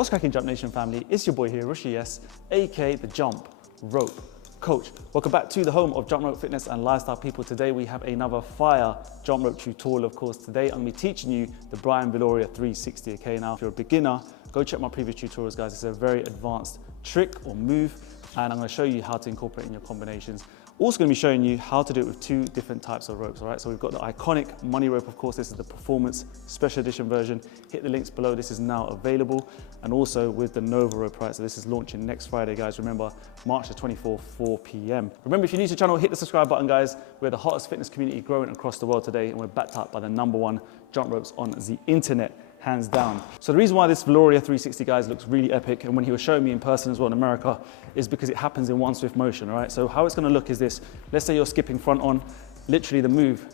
What's cracking, Jump Nation family? It's your boy here, Rushy S, aka the Jump Rope Coach. Welcome back to the home of jump rope fitness and lifestyle people. Today we have another fire jump rope tutorial. Of course, today I'm going to be teaching you the Viloria 360. Okay, now if you're a beginner, go check my previous tutorials, guys. It's a very advanced trick or move, and I'm going to show you how to incorporate in your combinations. Also going to be showing you how to do it with two different types of ropes, all right? So we've got the iconic money rope, of course. This is the performance special edition version. Hit the links below. This is now available. And also with the Nova rope, right? So this is launching next Friday, guys. Remember, March the 24th, 4 p.m. Remember, if you're new to the channel, hit the subscribe button, guys. We're the hottest fitness community growing across the world today, and we're backed up by the #1 jump ropes on the internet, hands down. So the reason why this Viloria 360, guys, looks really epic, and when he was showing me in person as well in America, is because it happens in one swift motion, all right? So how it's gonna look is this. Let's say you're skipping front on, literally the move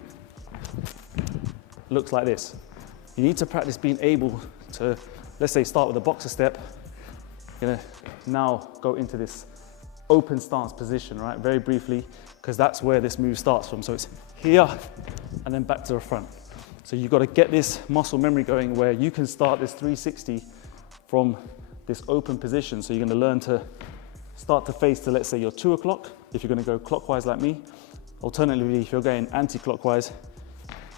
looks like this. You need to practice being able to, let's say, start with a boxer step. You're gonna now go into this open stance position, right? Very briefly, because that's where this move starts from. So it's here and then back to the front. So you've got to get this muscle memory going where you can start this 360 from this open position. So you're going to learn to start to face to, let's say, your 2 o'clock, if you're going to go clockwise like me. Alternatively, if you're going anti-clockwise,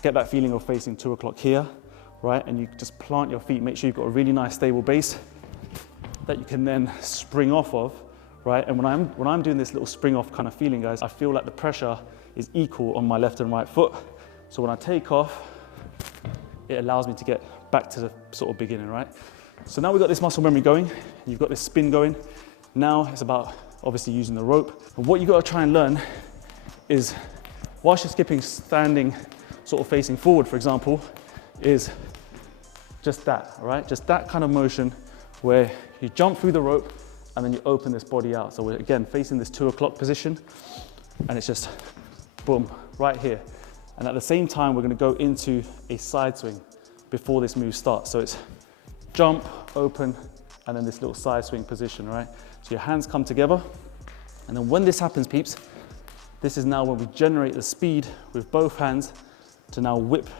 get that feeling of facing 2 o'clock here, right? And you just plant your feet, make sure you've got a really nice stable base that you can then spring off of, right? And when I'm doing this little spring off kind of feeling, guys, I feel like the pressure is equal on my left and right foot. So when I take off, it allows me to get back to the sort of beginning, right? So now we've got this muscle memory going, you've got this spin going. Now it's about obviously using the rope. And what you've got to try and learn is, whilst you're skipping, standing, sort of facing forward, for example, is just that, all right? Just that kind of motion where you jump through the rope and then you open this body out. So we're again facing this 2 o'clock position, and it's just boom, right here. And at the same time, we're going to go into a side swing before this move starts. So it's jump, open, and then this little side swing position, right? So your hands come together. And then when this happens, peeps, this is now when we generate the speed with both hands to now whip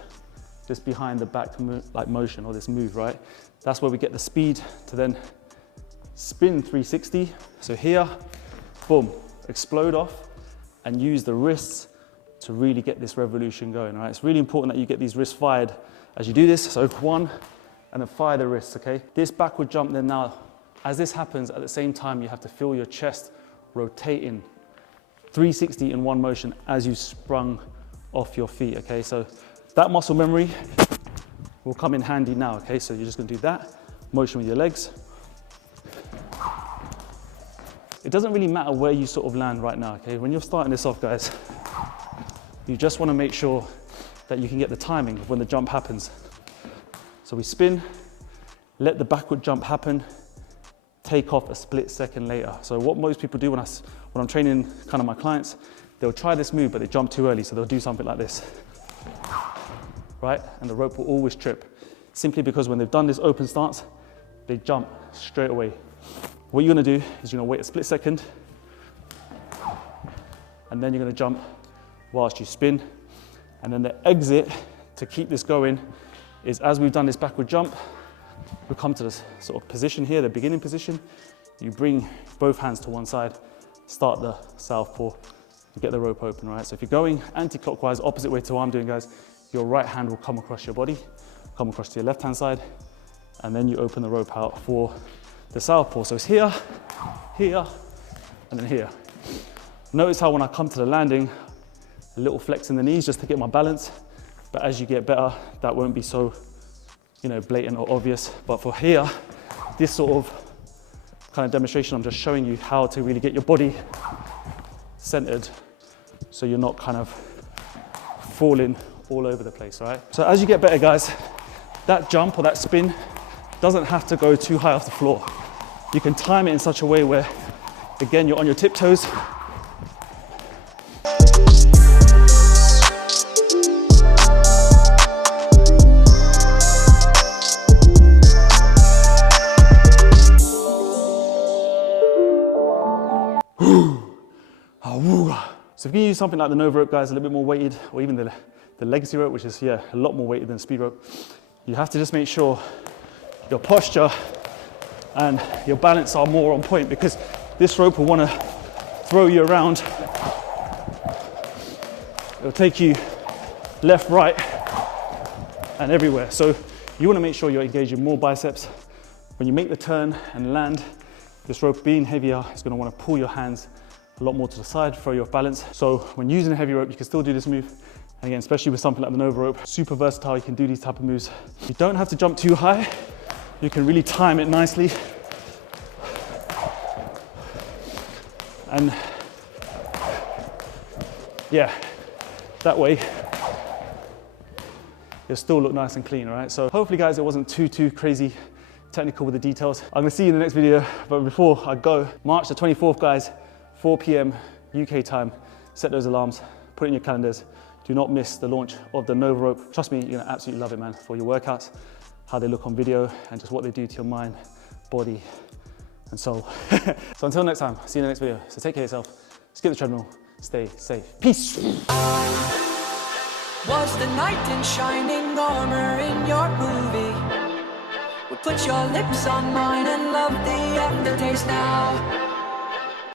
this behind the back like motion, or this move, right? That's where we get the speed to then spin 360. So here, boom, explode off and use the wrists to really get this revolution going, right? It's really important that you get these wrists fired as you do this. So one, and then fire the wrists, okay? This backward jump then now, as this happens, at the same time, you have to feel your chest rotating 360 in one motion as you sprung off your feet, okay? So that muscle memory will come in handy now, okay? So you're just gonna do that, motion with your legs. It doesn't really matter where you sort of land right now, okay? When you're starting this off, guys, you just want to make sure that you can get the timing of when the jump happens. So we spin, let the backward jump happen, take off a split second later. So what most people do when I'm training kind of my clients, they'll try this move, but they jump too early. So they'll do something like this, right? And the rope will always trip, simply because when they've done this open stance, they jump straight away. What you're gonna do is you're gonna wait a split second, and then you're gonna jump whilst you spin. And then the exit to keep this going is, as we've done this backward jump, we come to this sort of position here, the beginning position. You bring both hands to one side, start the southpaw, you get the rope open, right? So if you're going anti-clockwise, opposite way to what I'm doing, guys, your right hand will come across your body, come across to your left hand side, and then you open the rope out for the southpaw. So it's here, here, and then here. Notice how when I come to the landing, a little flex in the knees just to get my balance. But as you get better, that won't be so, blatant or obvious. But for here, this sort of kind of demonstration, I'm just showing you how to really get your body centered so you're not kind of falling all over the place, right? So as you get better, guys, that jump or that spin doesn't have to go too high off the floor. You can time it in such a way where, again, you're on your tiptoes. So if you use something like the Nova rope, guys, a little bit more weighted, or even the legacy rope, which is, a lot more weighted than speed rope, you have to just make sure your posture and your balance are more on point, because this rope will want to throw you around. It'll take you left, right, and everywhere. So you want to make sure you're engaging more biceps. When you make the turn and land, this rope being heavier is going to want to pull your hands a lot more to the side, throw you off balance. So when using a heavy rope, you can still do this move. And again, especially with something like the Nova rope, super versatile, you can do these type of moves. You don't have to jump too high. You can really time it nicely. And yeah, that way, you'll still look nice and clean, all right? So hopefully guys, it wasn't too crazy technical with the details. I'm gonna see you in the next video, but before I go, March the 24th guys, 4 p.m. UK time, set those alarms, put it in your calendars. Do not miss the launch of the Nova rope. Trust me, you're gonna absolutely love it, man, for your workouts, how they look on video, and just what they do to your mind, body, and soul. So until next time, see you in the next video. So take care of yourself, skip the treadmill, stay safe. Peace. Was the knight in shining armor in your movie? Would put your lips on mine and love the aftertaste now.